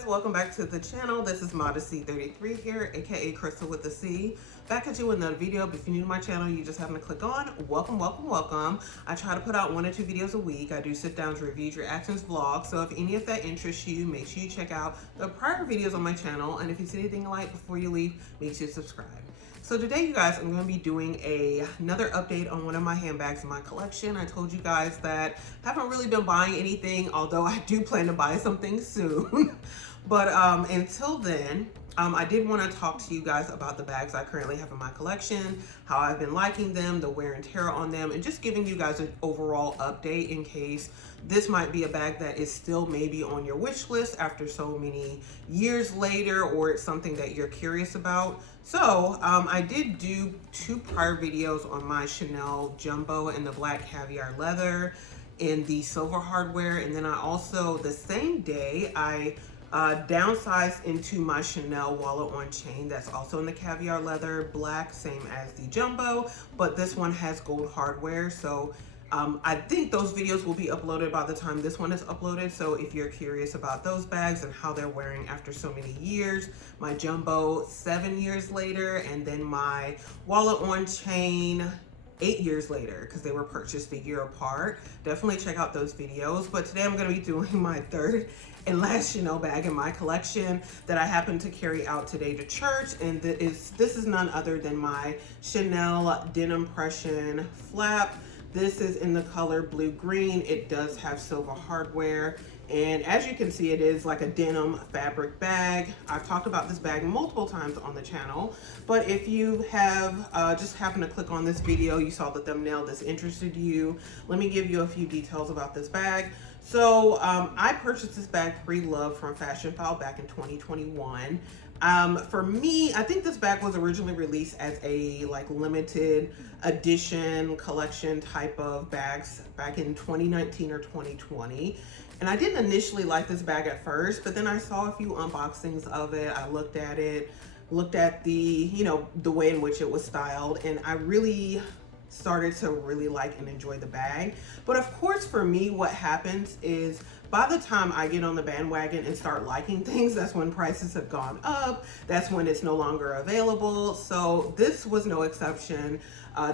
guys, welcome back to the channel. This is Modesty33 here, aka Crystal with the C. Back at you with another video. If you're new to my channel, you just happen to click on, welcome. I try to put out 1 or 2 videos a week. I do sit downs, reviews, reactions, vlogs. So if any of that interests you, make sure you check out the prior videos on my channel. And if you see anything you like before you leave, make sure you subscribe. So today, you guys, I'm going to be doing another update on one of my handbags in my collection. I told you guys that I haven't really been buying anything, although I do plan to buy something soon. But until then, I did want to talk to you guys about the bags I currently have in my collection, how I've been liking them, the wear and tear on them, and just giving you guys an overall update in case this might be a bag that is still maybe on your wish list after so many years later, or it's something that you're curious about. So I did do 2 prior videos on my Chanel Jumbo in the black caviar leather in the silver hardware, and then I also, the same day, I downsized into my Chanel wallet on chain that's also in the caviar leather black, same as the Jumbo, but this one has gold hardware. So I think those videos will be uploaded by the time this one is uploaded. So if you're curious about those bags and how they're wearing after so many years, my Jumbo 7 years later, and then my wallet on chain 8 years later, because they were purchased a year apart. Definitely check out those videos. But today I'm going to be doing my 3rd and last Chanel bag in my collection that I happen to carry out today to church, and this is none other than my Chanel Denimpression Flap. This is in the color blue green. It does have silver hardware, and as you can see, it is like a denim fabric bag. I've talked about this bag multiple times on the channel, but if you have just happened to click on this video, you saw the thumbnail, this interested you, let me give you a few details about this bag. So I purchased this bag pre-loved from Fashion File back in 2021. For me, I think this bag was originally released as a limited edition collection type of bags back in 2019 or 2020. And I didn't initially like this bag at first, but then I saw a few unboxings of it. I looked at it, looked at the way in which it was styled, and I really started to really like and enjoy the bag. But of course, for me, what happens is by the time I get on the bandwagon and start liking things, that's when prices have gone up. That's when it's no longer available. So this was no exception.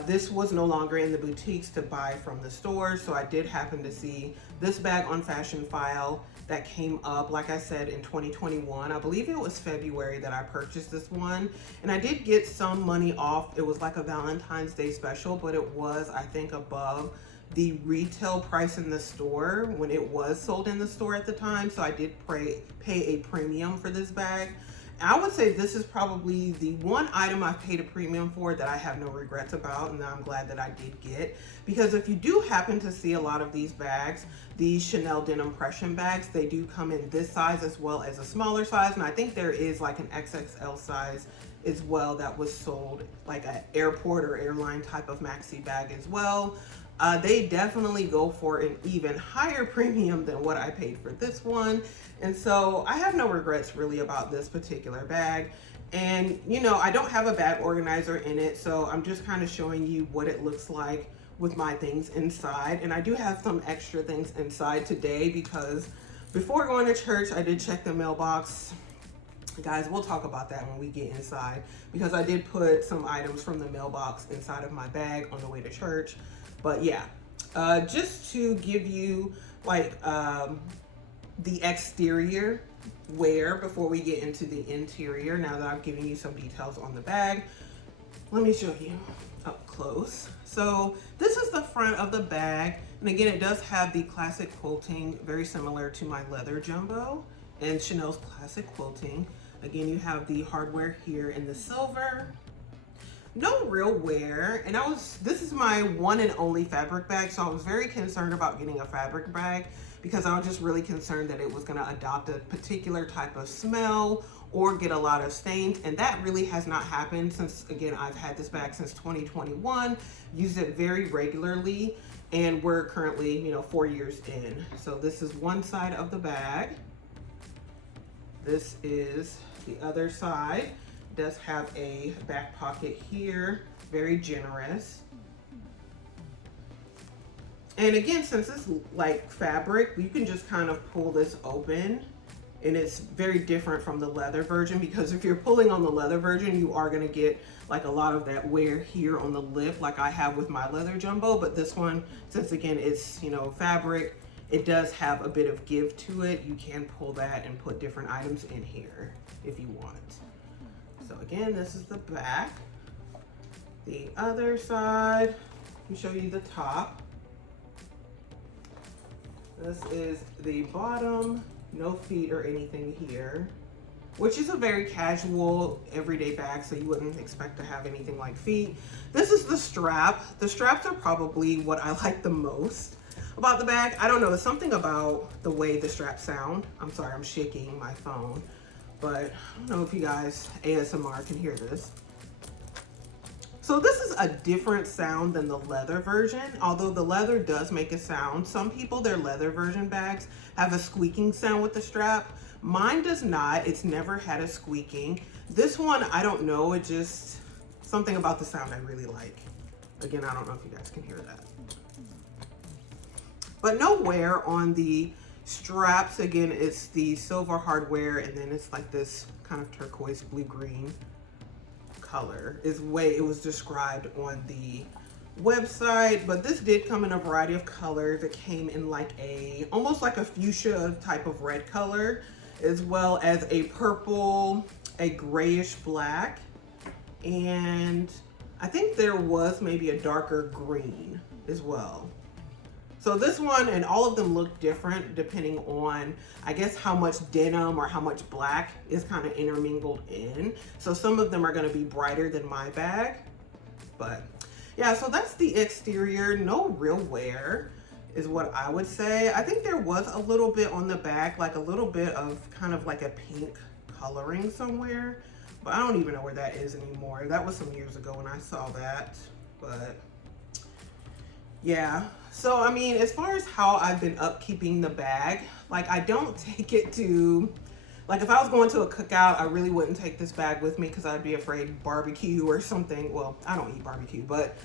This was no longer in the boutiques to buy from the stores. So I did happen to see this bag on Fashion File that came up, like I said, in 2021. I believe it was February that I purchased this one. And I did get some money off. It was like a Valentine's Day special, but it was, I think, above the retail price in the store when it was sold in the store at the time. So I did pay a premium for this bag. And I would say this is probably the one item I've paid a premium for that I have no regrets about, and that I'm glad that I did get. Because if you do happen to see a lot of these bags, these Chanel Denimpression bags, they do come in this size as well as a smaller size. And I think there is like an XXL size as well that was sold, like an airport or airline type of maxi bag as well. They definitely go for an even higher premium than what I paid for this one. And so I have no regrets really about this particular bag. And I don't have a bag organizer in it, so I'm just kind of showing you what it looks like with my things inside. And I do have some extra things inside today because before going to church, I did check the mailbox. Guys, we'll talk about that when we get inside, because I did put some items from the mailbox inside of my bag on the way to church. But yeah, just to give you the exterior wear before we get into the interior, now that I've given you some details on the bag, let me show you up close. So this is the front of the bag. And again, it does have the classic quilting, very similar to my leather Jumbo and Chanel's classic quilting. Again, you have the hardware here in the silver. No real wear, and this is my one and only fabric bag, so I was very concerned about getting a fabric bag because I was just really concerned that it was going to adopt a particular type of smell or get a lot of stains, and that really has not happened since, again, I've had this bag since 2021, used it very regularly, and we're currently 4 years in. So this is one side of the bag. This is the other side. Does have a back pocket here, very generous. And again, since it's like fabric, you can just kind of pull this open And it's very different from the leather version, because if you're pulling on the leather version, you are going to get like a lot of that wear here on the lip like I have with my leather jumbo. But this one, since again it's, you know, fabric, it does have a bit of give to it. You can pull that and put different items in here if you want. So again, this is the back. The other side, let me show you the top. This is the bottom, no feet or anything here, which is a very casual everyday bag, so you wouldn't expect to have anything like feet. This is the strap. The straps are probably what I like the most about the bag. I don't know, it's something about the way the straps sound. I'm sorry, I'm shaking my phone, but I don't know if you guys ASMR can hear this. So this is a different sound than the leather version, although the leather does make a sound. Some people, their leather version bags have a squeaking sound with the strap. Mine does not. It's never had a squeaking. This one, I don't know. It just, something about the sound I really like. Again, I don't know if you guys can hear that. But no wear on the straps. Again, it's the silver hardware, and then it's like this kind of turquoise blue-green color is the way it was described on the website. But this did come in a variety of colors. It came in like a, almost like a fuchsia type of red color, as well as a purple, a grayish black, and I think there was maybe a darker green as well. So this one, and all of them look different depending on, I guess, how much denim or how much black is kind of intermingled in. So some of them are going to be brighter than my bag. But yeah, so that's the exterior. No real wear is what I would say. I think there was a little bit on the back, like a little bit of kind of like a pink coloring somewhere, but I don't even know where that is anymore. That was some years ago when I saw that. But yeah, so I mean, as far as how I've been upkeeping the bag, like I don't take it to, like if I was going to a cookout, I really wouldn't take this bag with me because I'd be afraid barbecue or something. Well, I don't eat barbecue, but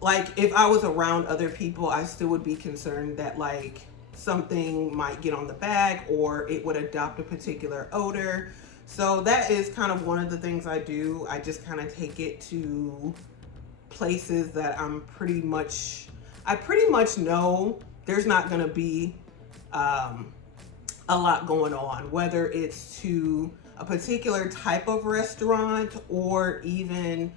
like if I was around other people, I still would be concerned that like something might get on the bag or it would adopt a particular odor. So that is kind of one of the things I do. I just kind of take it to places that I pretty much know there's not going to be a lot going on, whether it's to a particular type of restaurant or even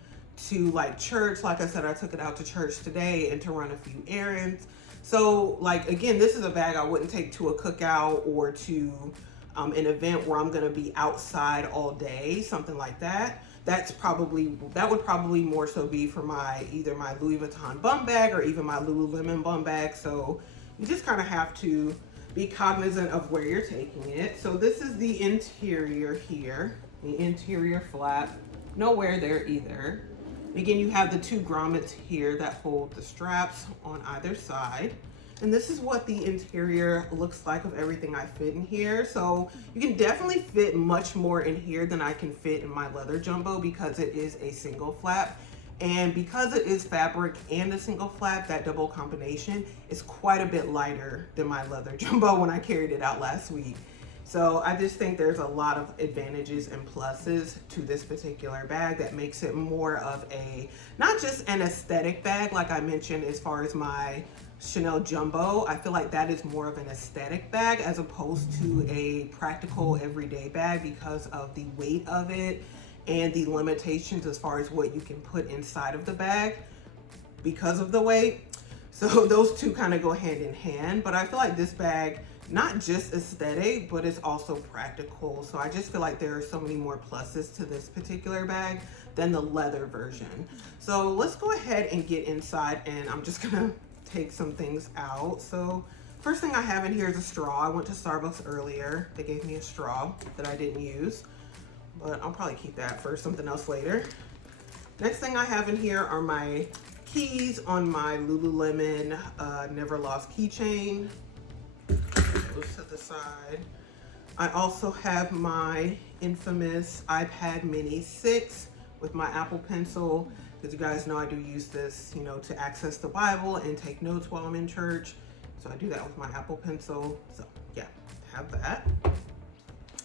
to like church. Like I said, I took it out to church today and to run a few errands. So like, again, this is a bag I wouldn't take to a cookout or to an event where I'm going to be outside all day, something like that. That would probably more so be for either my Louis Vuitton bum bag or even my Lululemon bum bag. So you just kind of have to be cognizant of where you're taking it. So this is the interior here, the interior flap. No wear there either. Again, you have the two grommets here that hold the straps on either side. And this is what the interior looks like of everything I fit in here. So you can definitely fit much more in here than I can fit in my leather jumbo because it is a single flap. And because it is fabric and a single flap, that double combination is quite a bit lighter than my leather jumbo when I carried it out last week. So I just think there's a lot of advantages and pluses to this particular bag that makes it more of a, not just an aesthetic bag, like I mentioned as far as my Chanel Jumbo. I feel like that is more of an aesthetic bag as opposed to a practical everyday bag because of the weight of it and the limitations as far as what you can put inside of the bag because of the weight. So those two kind of go hand in hand, but I feel like this bag, not just aesthetic, but it's also practical. So I just feel like there are so many more pluses to this particular bag than the leather version. So let's go ahead and get inside, and I'm just gonna take some things out. So first thing I have in here is a straw. I went to Starbucks earlier. They gave me a straw that I didn't use, but I'll probably keep that for something else later. Next thing I have in here are my keys on my Lululemon Never Lost keychain. Those to the side. I also have my infamous iPad Mini 6 with my Apple Pencil, because you guys know I do use this, you know, to access the Bible and take notes while I'm in church. So I do that with my Apple Pencil. So yeah, have that.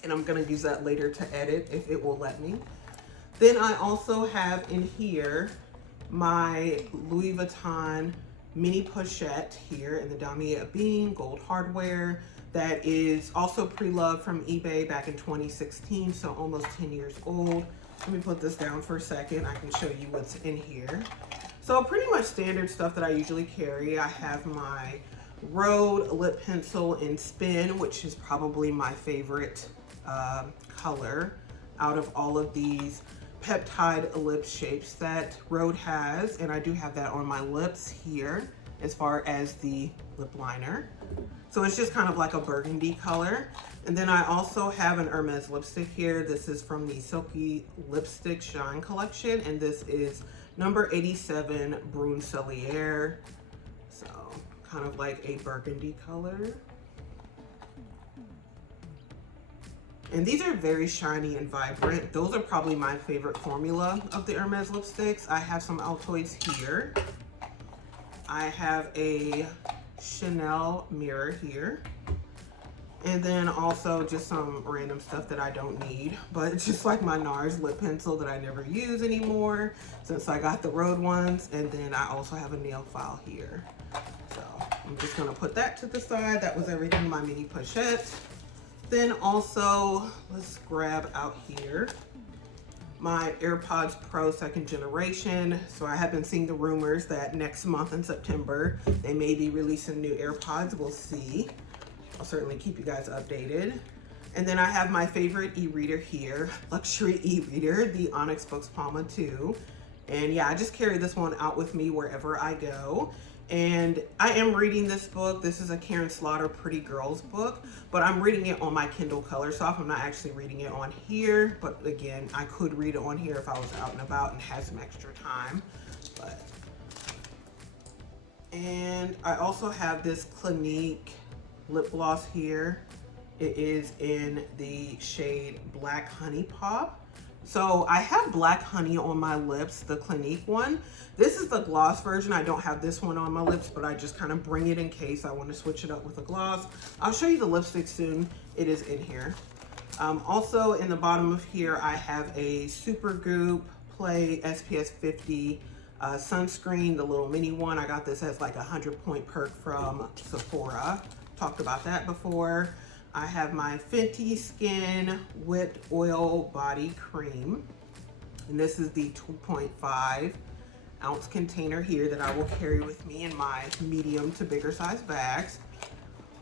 and I'm gonna use that later to edit if it will let me. Then I also have in here my Louis Vuitton mini pochette here in the damier bean gold hardware that is also pre-loved from eBay back in 2016, so almost 10 years old. Let me put this down for a second. I can show you what's in here. So pretty much standard stuff that I usually carry. I have my Rode lip pencil in Spin, which is probably my favorite color out of all of these peptide lip shapes that Rode has. And I do have that on my lips here as far as the lip liner. So it's just kind of like a burgundy color. And then I also have an Hermes lipstick here. This is from the Silky Lipstick Shine collection, and this is number 87 Brune Cellier. So kind of like a burgundy color. And these are very shiny and vibrant. Those are probably my favorite formula of the Hermes lipsticks. I have some Altoids here. I have a Chanel mirror here. And then also just some random stuff that I don't need, but it's just like my NARS lip pencil that I never use anymore since I got the Rode ones. And then I also have a nail file here. So I'm just gonna put that to the side. That was everything in my mini pochette. Then also, let's grab out here my AirPods Pro 2nd generation. So I have been seeing the rumors that next month in September, they may be releasing new AirPods. We'll see. I'll certainly keep you guys updated. And then I have my favorite e-reader here, luxury e-reader, the Onyx Books Palma 2. And yeah, I just carry this one out with me wherever I go. And I am reading this book. This is a Karen Slaughter Pretty Girls book, but I'm reading it on my Kindle Colorsoft. I'm not actually reading it on here, but again, I could read it on here if I was out and about and had some extra time. And I also have this Clinique lip gloss here. It is in the shade Black Honey Pop. So I have Black Honey on my lips, the Clinique one. This is the gloss version. I don't have this one on my lips, but I just kind of bring it in case I want to switch it up with a gloss. I'll show you the lipstick soon. It is in here. Also in the bottom of here, I have a Supergoop Play SPF 50 sunscreen, the little mini one. I got this as like a 100-point perk from Sephora. Talked about that before. I have my Fenty Skin Whipped Oil Body Cream. And this is the 2.5 ounce container here that I will carry with me in my medium to bigger size bags.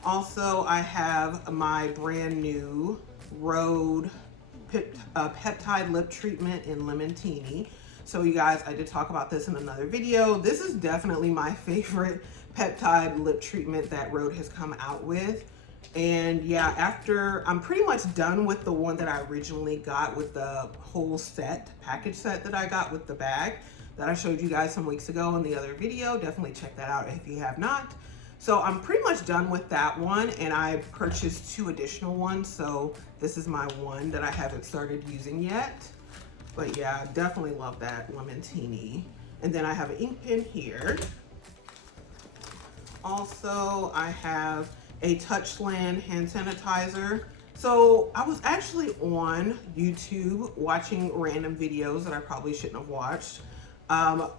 Also, I have my brand new Rode Peptide Lip Treatment in Lemon-Tini. So you guys, I did talk about this in another video. This is definitely my favorite peptide lip treatment that Rode has come out with. And yeah, after I'm pretty much done with the one that I originally got with the whole set, package set that I got with the bag that I showed you guys some weeks ago in the other video. Definitely check that out if you have not. So I'm pretty much done with that one, and I purchased 2 additional ones. So this is my one that I haven't started using yet. But yeah, definitely love that Lemon-Tini. And then I have an ink pen here. Also, I have a Touchland hand sanitizer. So I was actually on YouTube watching random videos that I probably shouldn't have watched,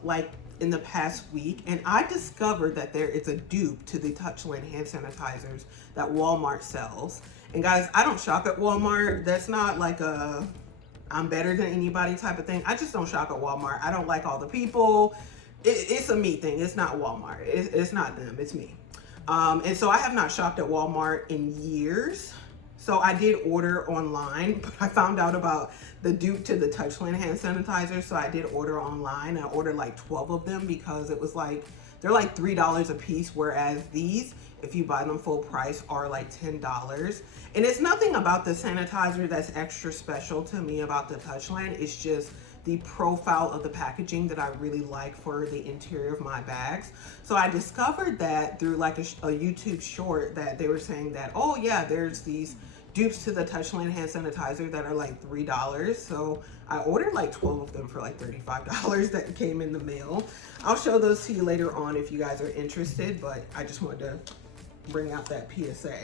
like in the past week, and I discovered that there is a dupe to the Touchland hand sanitizers that Walmart sells. And guys, I don't shop at Walmart. That's not like a I'm better than anybody type of thing. I just don't shop at Walmart. I don't like all the people. It's a me thing. It's not Walmart. It's not them. It's me. And so I have not shopped at Walmart in years. So I did order online, but I found out about the dupe to the Touchland hand sanitizer. So I did order online. I ordered like 12 of them because it was like, they're like $3 a piece. Whereas these, if you buy them full price, are like $10. And it's nothing about the sanitizer that's extra special to me about the Touchland. It's just the profile of the packaging that I really like for the interior of my bags. So I discovered that through like a YouTube short that they were saying that, oh yeah, there's these dupes to the Touchland hand sanitizer that are like $3. So I ordered like 12 of them for like $35 that came in the mail. I'll show those to you later on if you guys are interested, but I just wanted to bring out that PSA.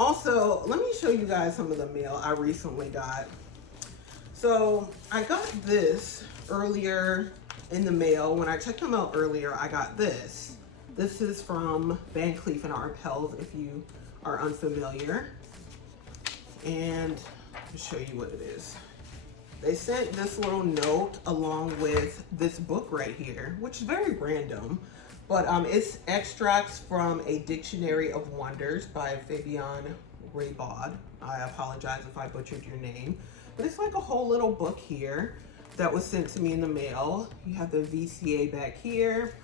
Also, let me show you guys some of the mail I recently got. So I got this earlier in the mail. When I checked the mail earlier, I got this. This is from Van Cleef and Arpels, if you are unfamiliar. And I'll show you what it is. They sent this little note along with this book right here, which is very random, but it's extracts from A Dictionary of Wonders by Fabian Raybaud. I apologize if I butchered your name, but it's like a whole little book here that was sent to me in the mail. You have the VCA back here.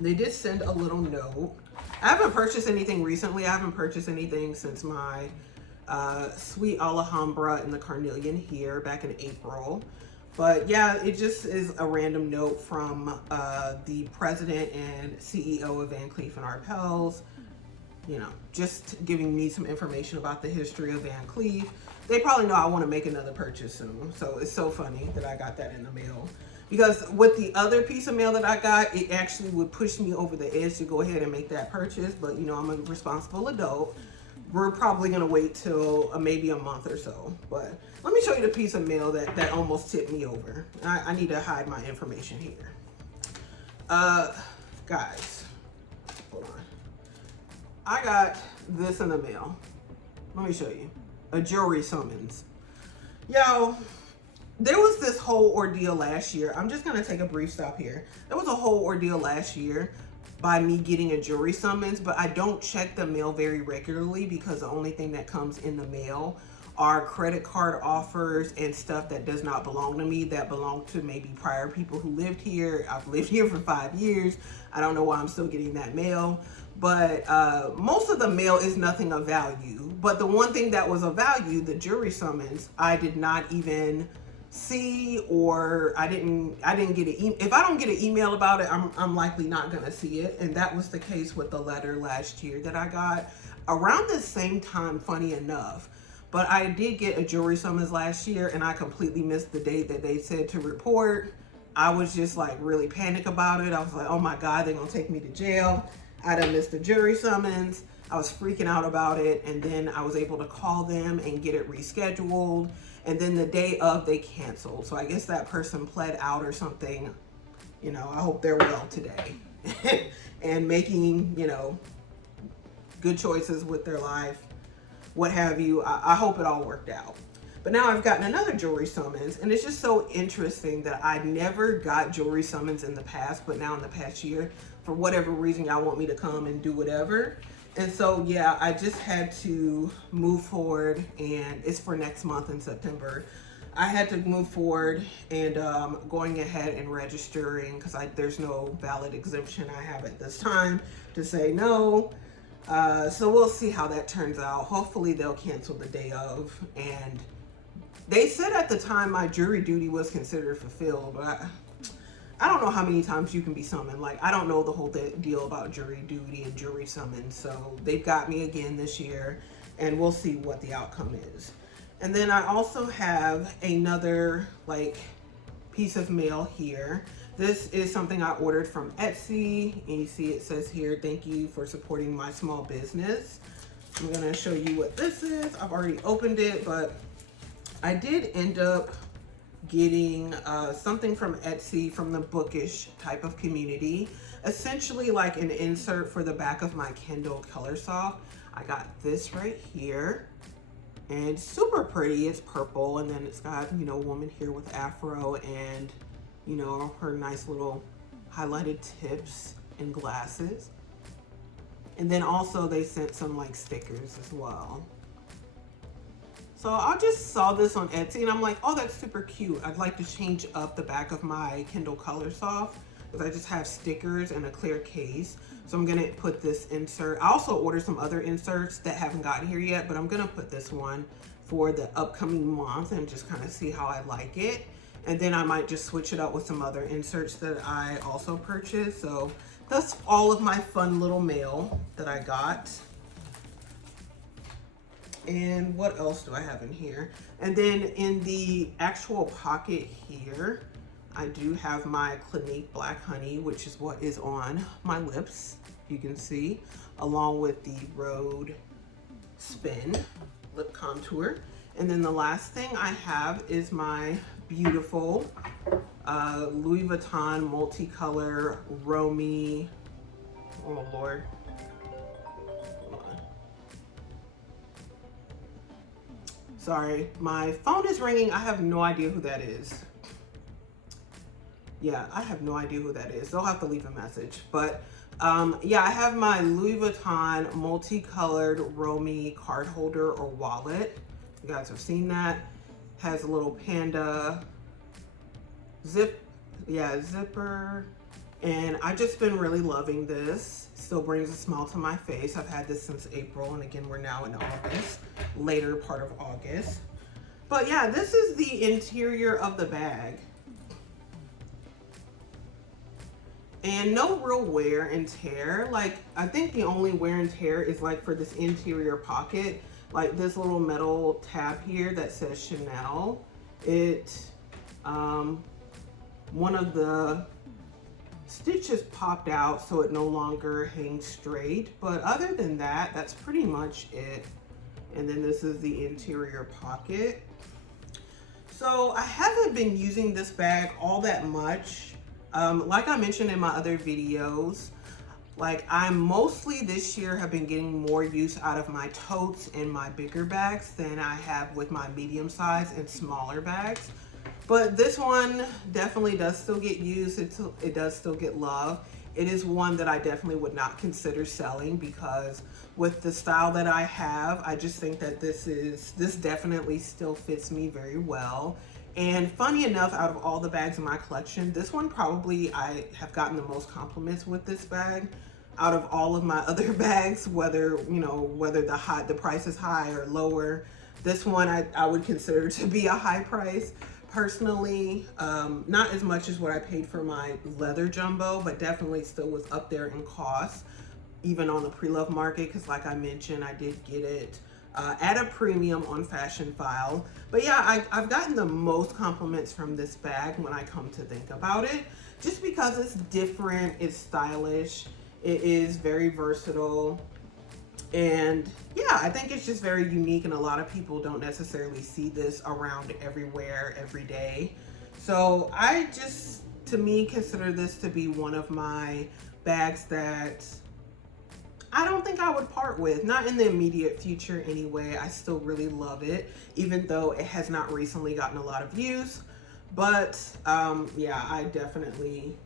They did send a little note. I haven't purchased anything recently. I haven't purchased anything since my Sweet Alhambra in the Carnelian here back in April. But yeah, it just is a random note from the president and CEO of Van Cleef and Arpels, you know, just giving me some information about the history of Van Cleef. They probably know I want to make another purchase soon. So it's so funny that I got that in the mail. Because with the other piece of mail that I got, it actually would push me over the edge to go ahead and make that purchase. But, you know, I'm a responsible adult. We're probably going to wait till maybe a month or so. But let me show you the piece of mail that almost tipped me over. I need to hide my information here. Guys, hold on. I got this in the mail. Let me show you. A jury summons. Yo, there was this whole ordeal last year. I'm just going to take a brief stop here. There was a whole ordeal last year by me getting a jury summons, but I don't check the mail very regularly because the only thing that comes in the mail are credit card offers and stuff that does not belong to me, that belong to maybe prior people who lived here. I've lived here for 5 years. I don't know why I'm still getting that mail, but most of the mail is nothing of value. But the one thing that was of value, the jury summons, I did not even see, or I didn't get an if I don't get an email about it, I'm likely not gonna see it. And that was the case with the letter last year that I got around the same time, funny enough. But I did get a jury summons last year, and I completely missed the date that they said to report. I was just like really panicked about it. I was like, oh my God, they're gonna take me to jail. I done missed the jury summons. I was freaking out about it, and then I was able to call them and get it rescheduled. And then the day of, they canceled. So I guess that person pled out or something. You know, I hope they're well today and making, you know, good choices with their life, what have you. I hope it all worked out. But now I've gotten another jury summons, and it's just so interesting that I never got jury summons in the past, but now in the past year, for whatever reason, y'all want me to come and do whatever. And so, yeah, I just had to move forward, and it's for next month in September. I had to move forward and going ahead and registering, because there's no valid exemption I have at this time to say no. So we'll see how that turns out. Hopefully they'll cancel the day of. And they said at the time my jury duty was considered fulfilled, but I don't know how many times you can be summoned. Like, I don't know the whole deal about jury duty and jury summons. So they've got me again this year, and we'll see what the outcome is. And then I also have another like piece of mail here. This is something I ordered from Etsy, and you see it says here, thank you for supporting my small business. I'm gonna show you what this is. I've already opened it, but I did end up getting something from Etsy from the bookish type of community, essentially like an insert for the back of my Kindle Colorsoft. I got this right here, and it's super pretty. It's purple, and then it's got, you know, a woman here with afro and, you know, her nice little highlighted tips and glasses. And then also they sent some like stickers as well. So I just saw this on Etsy, and I'm like, oh, that's super cute. I'd like to change up the back of my Kindle Colorsoft, because I just have stickers and a clear case. So I'm gonna put this insert. I also ordered some other inserts that haven't gotten here yet, but I'm gonna put this one for the upcoming month and just kind of see how I like it. And then I might just switch it up with some other inserts that I also purchased. So that's all of my fun little mail that I got. And what else do I have in here? And then in the actual pocket here, I do have my Clinique Black Honey, which is what is on my lips, you can see, along with the Rhode Spin lip contour. And then the last thing I have is my beautiful Louis Vuitton multicolor Romy. Oh Lord. Sorry, my phone is ringing. I have no idea who that is. Yeah, I have no idea who that is. They'll have to leave a message. But yeah, I have my Louis Vuitton multicolored Romy card holder or wallet. You guys have seen that. Has a little panda zipper. And I've just been really loving this. Still brings a smile to my face. I've had this since April, and again, we're now in August, later part of August. But yeah, this is the interior of the bag. And no real wear and tear. Like, I think the only wear and tear is like for this interior pocket, like this little metal tab here that says Chanel. One of the stitches popped out, so it no longer hangs straight. But other than that, that's pretty much it. And then this is the interior pocket. So I haven't been using this bag all that much. Like I mentioned in my other videos, like I mostly this year have been getting more use out of my totes and my bigger bags than I have with my medium size and smaller bags. But this one definitely does still get used. It does still get love. It is one that I definitely would not consider selling, because with the style that I have, I just think that this definitely still fits me very well. And funny enough, out of all the bags in my collection, this one probably I have gotten the most compliments with this bag out of all of my other bags, whether the price is high or lower. This one I would consider to be a high price. Personally, not as much as what I paid for my leather jumbo, but definitely still was up there in cost, even on the pre-love market, because like I mentioned, I did get it at a premium on Fashion File. But yeah, I've gotten the most compliments from this bag when I come to think about it, just because it's different, it's stylish, it is very versatile. And yeah, I think it's just very unique, and a lot of people don't necessarily see this around everywhere every day. So I just, to me, consider this to be one of my bags that I don't think I would part with, not in the immediate future anyway. I still really love it, even though it has not recently gotten a lot of use. But yeah, I definitely,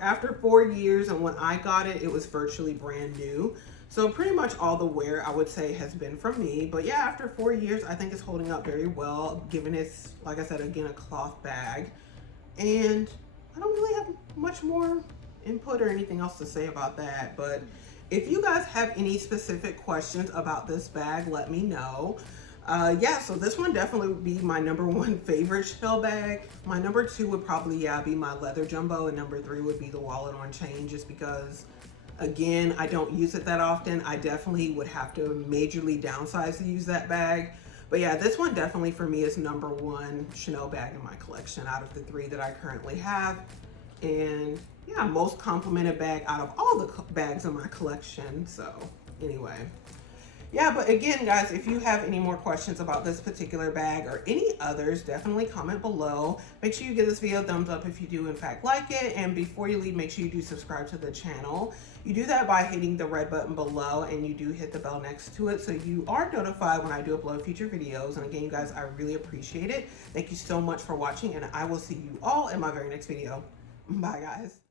after 4 years, and when I got it, it was virtually brand new. So pretty much all the wear, I would say, has been from me. But yeah, after 4 years, I think it's holding up very well, given it's, like I said, again, a cloth bag. And I don't really have much more input or anything else to say about that. But if you guys have any specific questions about this bag, let me know. Yeah, so this one definitely would be my #1 favorite Chanel bag. My #2 would probably, be my leather jumbo, and #3 would be the wallet on chain, just because, again, I don't use it that often. I definitely would have to majorly downsize to use that bag. But yeah, this one definitely for me is #1 Chanel bag in my collection out of the 3 that I currently have. And yeah, most complimented bag out of all the bags in my collection. So anyway, yeah, but again, guys, if you have any more questions about this particular bag or any others, definitely comment below. Make sure you give this video a thumbs up if you do in fact like it. And before you leave, make sure you do subscribe to the channel. You do that by hitting the red button below, and you do hit the bell next to it, so you are notified when I do upload future videos. And again, you guys, I really appreciate it. Thank you so much for watching, and I will see you all in my very next video. Bye, guys.